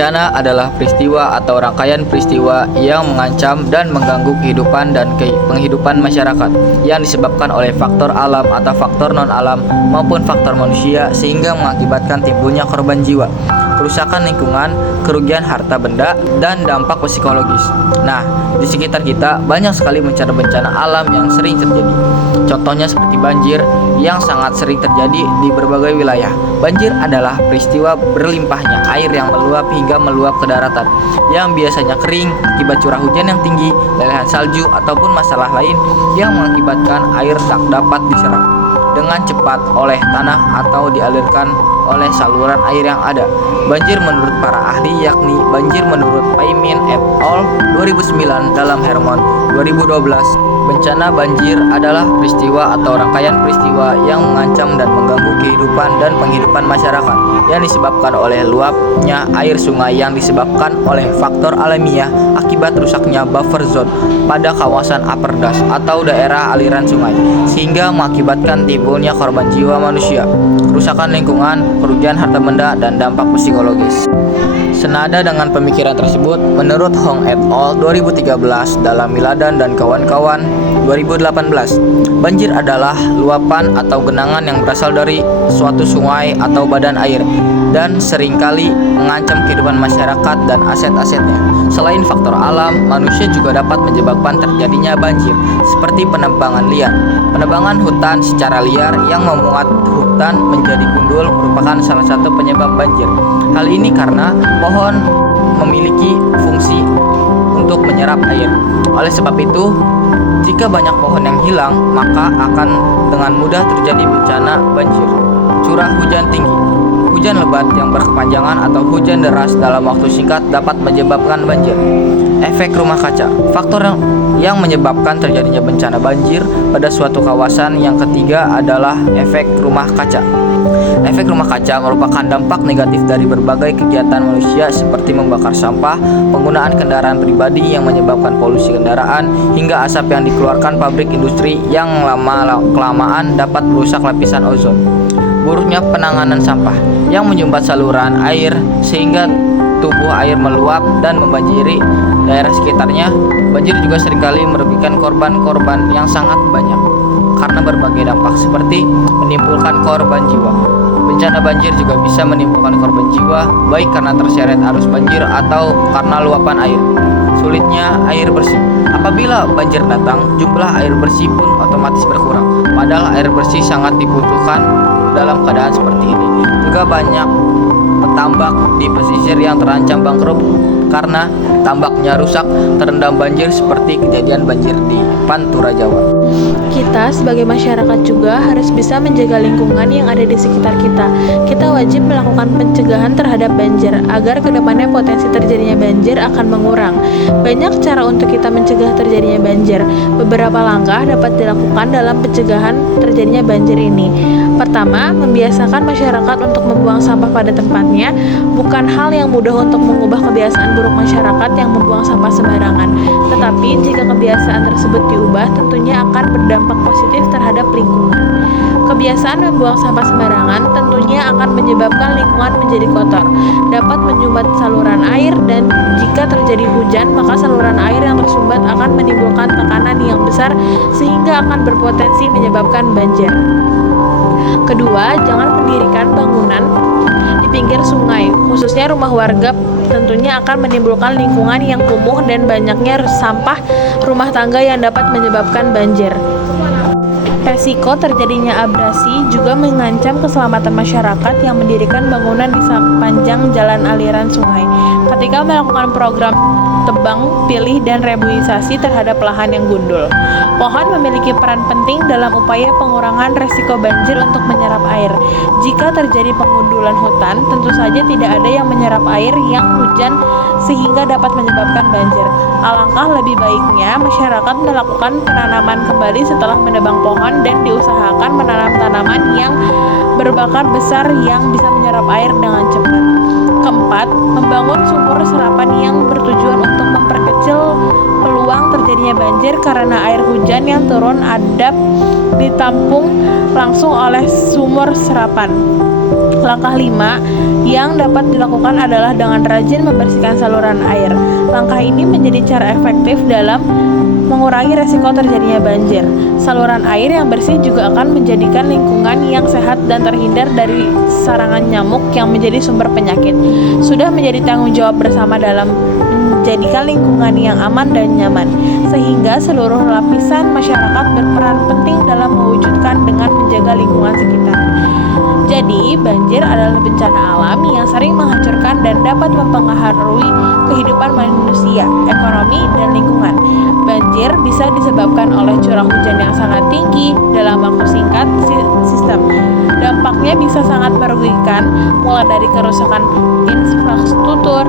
Bencana adalah peristiwa atau rangkaian peristiwa yang mengancam dan mengganggu kehidupan dan penghidupan masyarakat yang disebabkan oleh faktor alam atau faktor non-alam maupun faktor manusia sehingga mengakibatkan timbulnya korban jiwa, kerusakan lingkungan, kerugian harta benda, dan dampak psikologis. Nah, di sekitar kita banyak sekali bencana-bencana alam yang sering terjadi. Contohnya seperti banjir yang sangat sering terjadi di berbagai wilayah. Banjir adalah peristiwa berlimpahnya air yang meluap hingga meluap ke daratan, yang biasanya kering akibat curah hujan yang tinggi, lelehan salju, ataupun masalah lain yang mengakibatkan air tak dapat diserap dengan cepat oleh tanah atau dialirkan oleh saluran air yang ada. Banjir menurut para ahli yakni banjir menurut Paimin et al. 2009 dalam Hermon 2012. Bencana banjir adalah peristiwa atau rangkaian peristiwa yang mengancam dan mengganggu kehidupan dan penghidupan masyarakat yang disebabkan oleh luapnya air sungai yang disebabkan oleh faktor alamiah akibat rusaknya buffer zone pada kawasan upper das atau daerah aliran sungai sehingga mengakibatkan timbulnya korban jiwa manusia, kerusakan lingkungan, kerugian harta benda, dan dampak psikologis. Senada dengan pemikiran tersebut, menurut Hong et al. 2013 dalam Miladan dan kawan-kawan 2018, banjir adalah luapan atau genangan yang berasal dari suatu sungai atau badan air dan seringkali mengancam kehidupan masyarakat dan aset-asetnya. Selain faktor alam, manusia juga dapat menyebabkan terjadinya banjir, seperti penebangan liar. Penebangan hutan secara liar yang memuat hutan menjadi gundul merupakan salah satu penyebab banjir. Hal ini karena pohon memiliki fungsi untuk menyerap air. Oleh sebab itu, jika banyak pohon yang hilang, maka akan dengan mudah terjadi bencana banjir. Curah hujan tinggi, hujan lebat yang berkepanjangan atau hujan deras dalam waktu singkat dapat menyebabkan banjir. Efek rumah kaca, faktor yang menyebabkan terjadinya bencana banjir pada suatu kawasan. Yang ketiga adalah efek rumah kaca. Efek rumah kaca merupakan dampak negatif dari berbagai kegiatan manusia seperti membakar sampah, penggunaan kendaraan pribadi yang menyebabkan polusi kendaraan, hingga asap yang dikeluarkan pabrik industri yang lama-kelamaan dapat merusak lapisan ozon. Buruknya penanganan sampah yang menyumbat saluran air sehingga tubuh air meluap dan membanjiri daerah sekitarnya. Banjir juga seringkali merugikan korban-korban yang sangat banyak karena berbagai dampak seperti menimbulkan korban jiwa. Bencana banjir juga bisa menimbulkan korban jiwa baik karena terseret arus banjir atau karena luapan air. Sulitnya air bersih. Apabila banjir datang, jumlah air bersih pun otomatis berkurang. Padahal air bersih sangat dibutuhkan dalam keadaan seperti ini. Juga banyak petambak di pesisir yang terancam bangkrut karena tambaknya rusak terendam banjir seperti kejadian banjir di Pantura, Jawa. Kita sebagai masyarakat juga harus bisa menjaga lingkungan yang ada di sekitar kita. Kita wajib melakukan pencegahan terhadap banjir agar kedepannya potensi terjadinya banjir akan mengurang. Banyak cara untuk kita mencegah terjadinya banjir. Beberapa langkah dapat dilakukan dalam pencegahan terjadinya banjir ini. Pertama, membiasakan masyarakat untuk membuang sampah pada tempatnya. Bukan hal yang mudah untuk mengubah kebiasaan buruk masyarakat yang membuang sampah sembarangan. Tetapi jika kebiasaan tersebut diubah, tentunya akan berdampak positif terhadap lingkungan. Kebiasaan membuang sampah sembarangan tentunya akan menyebabkan lingkungan menjadi kotor, dapat menyumbat saluran air, dan jika terjadi hujan, maka saluran air yang tersumbat akan menimbulkan tekanan yang besar sehingga akan berpotensi menyebabkan banjir. Kedua, jangan mendirikan bangunan di pinggir sungai, khususnya rumah warga. Tentunya akan menimbulkan lingkungan yang kumuh dan banyaknya sampah rumah tangga yang dapat menyebabkan banjir. Resiko terjadinya abrasi juga mengancam keselamatan masyarakat yang mendirikan bangunan di sepanjang jalan aliran sungai. Ketika melakukan program tebang, pilih, dan reboisasi terhadap lahan yang gundul. Pohon memiliki peran penting dalam upaya pengurangan resiko banjir untuk menyerap air. Jika terjadi pengundulan hutan, tentu saja tidak ada yang menyerap air yang hujan sehingga dapat menyebabkan banjir. Alangkah lebih baiknya masyarakat melakukan penanaman kembali setelah menebang pohon dan diusahakan menanam tanaman yang berbakar besar yang bisa menyerap air dengan cepat. Keempat, membangun sumur serapan yang bertujuan untuk memperkecil peluang terjadinya banjir karena air hujan yang turun adap ditampung langsung oleh sumur serapan. Langkah 5 yang dapat dilakukan adalah dengan rajin membersihkan saluran air. Langkah ini menjadi cara efektif dalam mengurangi resiko terjadinya banjir. Saluran air yang bersih juga akan menjadikan lingkungan yang sehat dan terhindar dari sarangan nyamuk yang menjadi sumber penyakit. Sudah menjadi tanggung jawab bersama dalam menjadikan lingkungan yang aman dan nyaman, sehingga seluruh lapisan masyarakat berperan penting dalam mewujudkan dengan menjaga lingkungan sekitar. Jadi, banjir adalah bencana alam yang sering menghancurkan dan dapat mempengaruhi kehidupan manusia, ekonomi, dan lingkungan. Banjir bisa disebabkan oleh curah hujan yang sangat tinggi dalam waktu singkat sistem. Dampaknya bisa sangat merugikan, mulai dari kerusakan infrastruktur,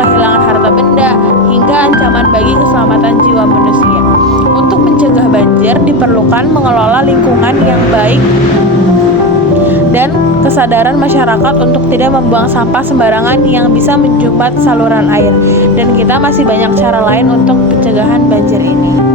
kehilangan harta benda, hingga ancaman bagi keselamatan jiwa manusia. Untuk mencegah banjir, diperlukan mengelola lingkungan yang baik dan kesadaran masyarakat untuk tidak membuang sampah sembarangan yang bisa menjumpat saluran air. Dan kita masih banyak cara lain untuk pencegahan banjir ini.